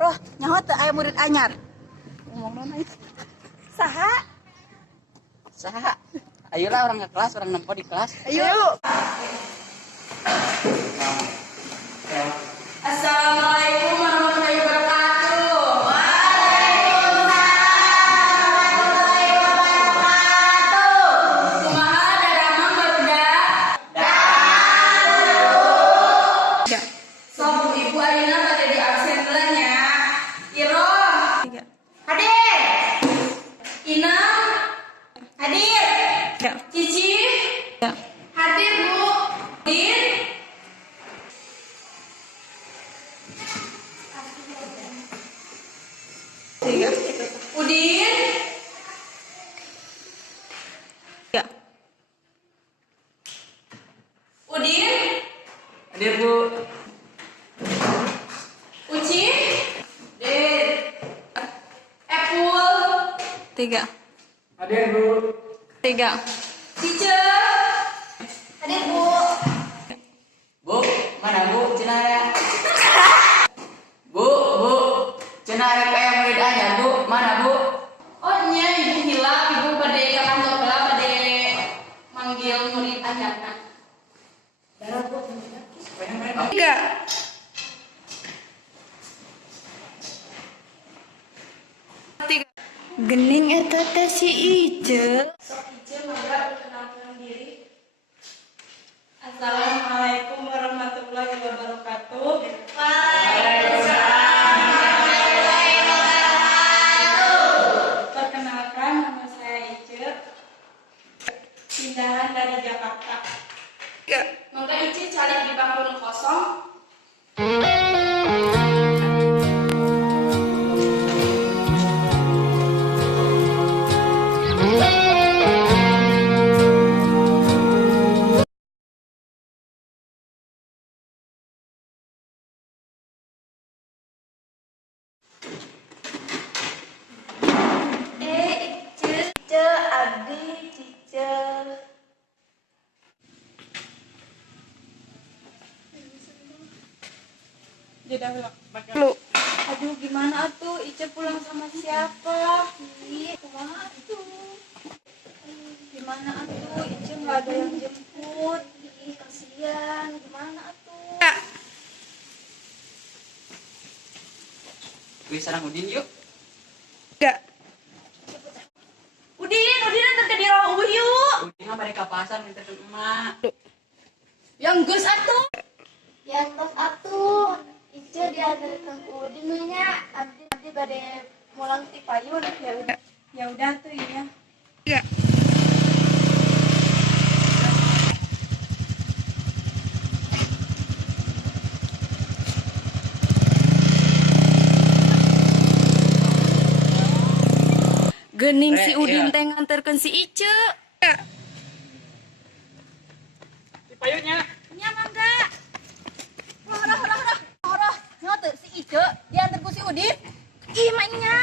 Roh, nyaho teu aya murid anyar. Ngomong naon ieu? Saha? Saha? Ayolah orang ke kelas, orang nempo di kelas. Ayo. Assalamualaikum warahmatullahi wabarakatuh. Kumaha daramang barudak? Sok ibu Alina pada di absen heula nya. Iroh. Hadir. Inam. Hadir. Cici. Hadir, Bu. Din. Udin. Udin. Hadir, Bu. Uci. Din. Epul. 3. Hadir, Bu. 3. Cice. Hadir, Bu. Bu, mana Bu? Cenara. Bu, Cenara kayak murid anyar, Bu. Mana, Bu? Oh nya ibu hilang, ibu pada ke kantor heula pada manggil murid anyarna. 3. Gening eta teh si Ice. Sok Ice mangga perkenalkan diri. Assalamualaikum warahmatullahi wabarakatuh. Perkenalkan, nama saya Ice. Pindahan dari Jakarta. Mangga Ice cari di bangku nu kosong. Ice, Abdi, Cice. Lu. Aduh gimana atuh Ice pulang sama siapa? Ih, kumaha atuh? Gimana atuh Ice nggak ada yang jemput? Ih, kasihan. Gimana atuh? Wih, sarang Udin yuk. Udin antar ke dirah yuk. Udin mah balik ke pasar minta ke emak. Yang geus atuh. Ya tos atuh. Ice diantarkan ke Udin mah nya. Abdi bade mulang ti payun. Ya udah tuh ya. Gening si Udin teh nganterkeun si Ice. Di payunnya. Nya mangga. Horoh. Nyaho teu si Ice diantar ku si Udin? Ih, mah nya.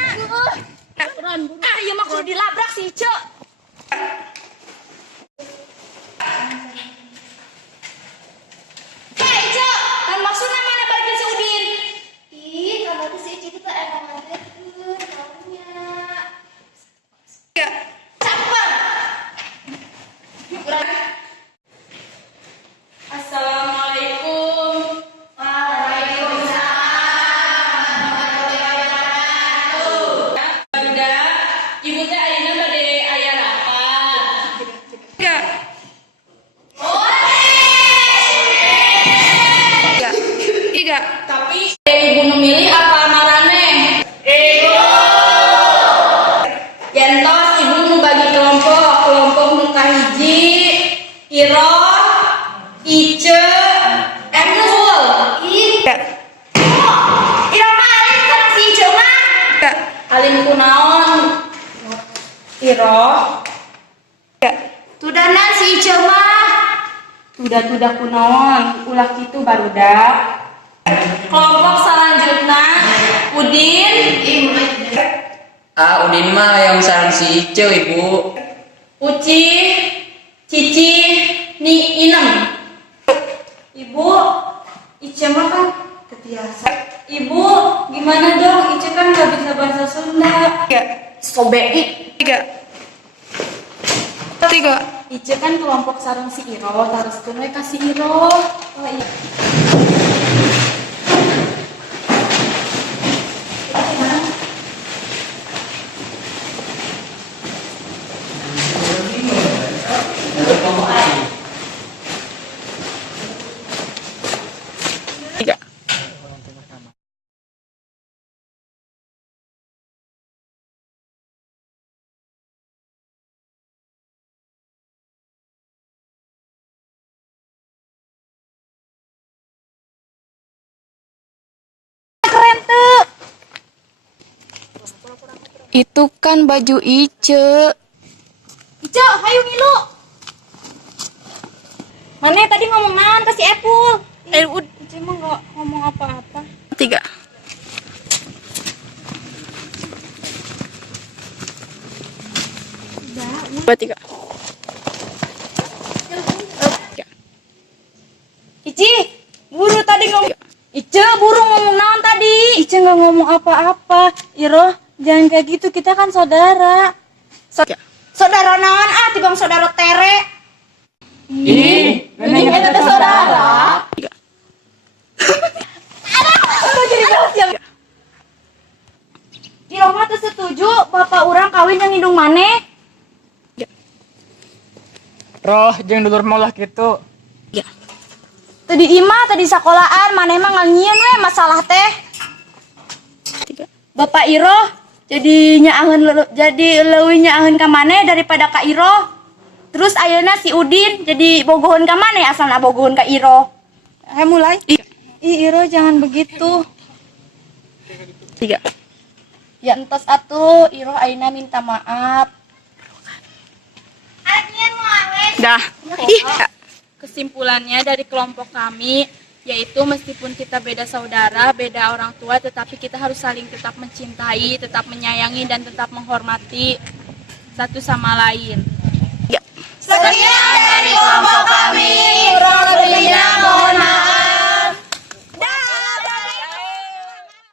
Ah, ieu mah kudu dilabrak si Ice. Ice, kan maksudna mana balik si Udin? Ih, kalau tuh si Ice kita emang nganterkeun maunya. Caper. Assalamualaikum. Barudak, ibu teh ayeuna bade aya rapat. Tapi ibu nu milih apa marane? Yentos ibu nu bagi kelompok nu kahiji Iroh, Ice, Epul. Iroh mah alim sareng si Ice mah. Alim kunaon? Iroh. Tudanan si Ice mah. Tudah kunaon? Ulah kitu barudak. Kelompok selanjutnya Udin. Udin mah yang sarang si Ice, Ibu. Uci, Cici, Inem. Ibu, Ice mah kan biasa. Ibu, gimana dong? Ica kan nggak bisa bahasa Sunda. Ya, sobei. 3. Ica kan kelompok sarang si Iro, terus we kasih Iro. Oh iya. Keren tuh. Itu kan baju Ice. Ica, hayu ngilu. Mana tadi ngomong naon ke si Epul? Ica mah nggak ngomong apa-apa. 3. Dua, 3. Ici, buru tadi ngomong. Ica, buru ngomong naon tadi? Ica nggak ngomong apa-apa. Iro, jangan kayak gitu, kita kan saudara. Saudara naon tibang saudara tere. Ih, Ini kita saudara. Di rumah tuh setuju bapak orang kawin yang hidung maneh. Roh, jeung dulur maulah gitu. Tadi tadi sekolahan maneh mah ngangieun we masalah teh. Bapak Iro jadi leuwih nyaaheun ka maneh daripada ka Iro. Terus ayeuna si Udin jadi bogohon ka maneh asalna bogohon ka Iro. Mulai. Ih, Iro jangan begitu. 3. Ya entos atuh Iro ayeuna minta maaf. Dah. Kesimpulannya dari kelompok kami yaitu meskipun kita beda saudara, beda orang tua, tetapi kita harus saling tetap mencintai, tetap menyayangi dan tetap menghormati satu sama lain. Sekian dari kelompok kami.